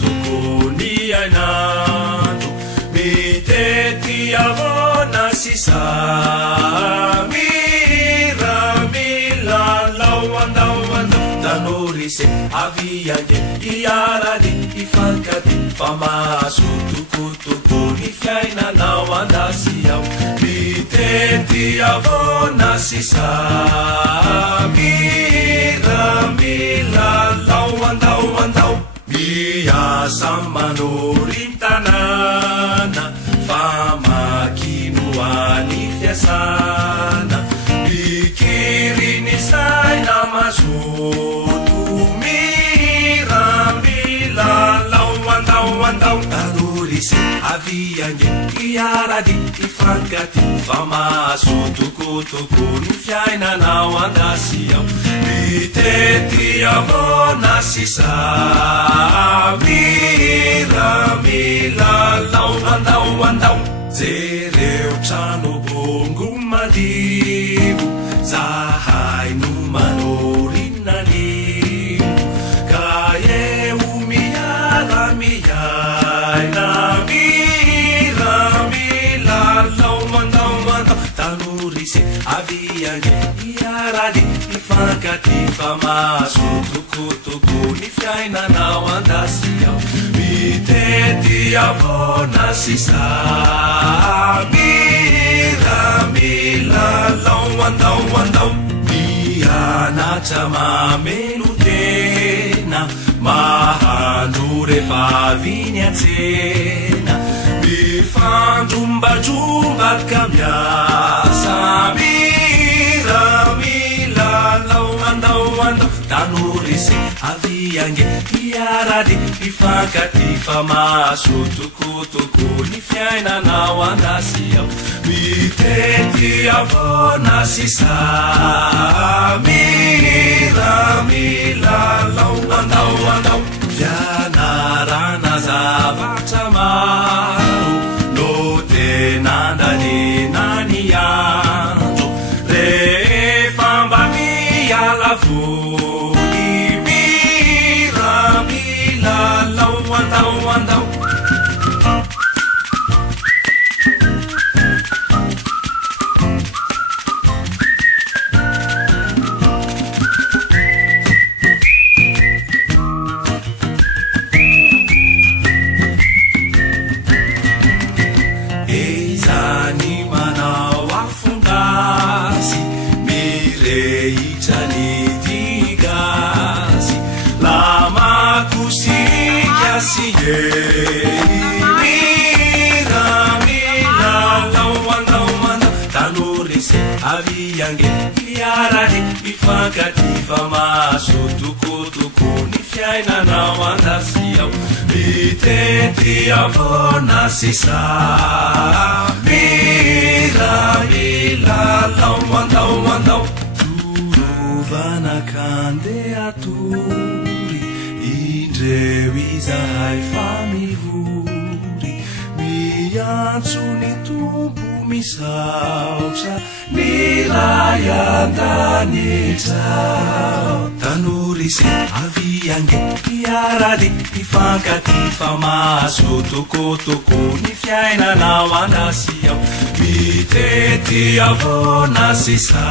tokony ainandro mitety avona sisa miramillalao andaoandao tanorise aviange iarany ifankady fa maso tokotokony fiainanao andasiao mitety avona sisa miramillalao andaoandao miasa manorintanana fa makinoany fiasana mikiriny saina mazoto miramillalao andaoandao tanorise aviange iarady ifankady fa maso tokotokony fiainanao andasiao mitety avona sisa miramillalao andaoandao jereo trano bongo madimo zahay no manorinanimo ka eo miara miaina miramillalao andaoandao tanorise aviange iarady ifankady fa maso tokotokony fiainanao andasiao mitety avona sisa miramillalao andaoandao mianatra mameno tena mahandro rehefa viny atsena mifandrombadrombaka miasa miramillalao andaoandao tanorise aviange iarady ifankady fa maso tokotokony fiainanao andasiao mitety avona sisa miramillalao andaoandao fianarana zavatra maro no tena ndaninany andro rehefa mba miala voly miramillalao andaoandao miramillalao andaoandao tanorise aviange iarady ifankady fa maso tokotokony fiainanao andasiao mitety avona sisa miramillalao andaoandao torovanakandehatory indreo izahay fa mivory miantso ny tompo misaotra ny ray antanetrao tanorise aviange iarady ifankady fa maso tokotokony fiainanao andasiao mitety avona sisa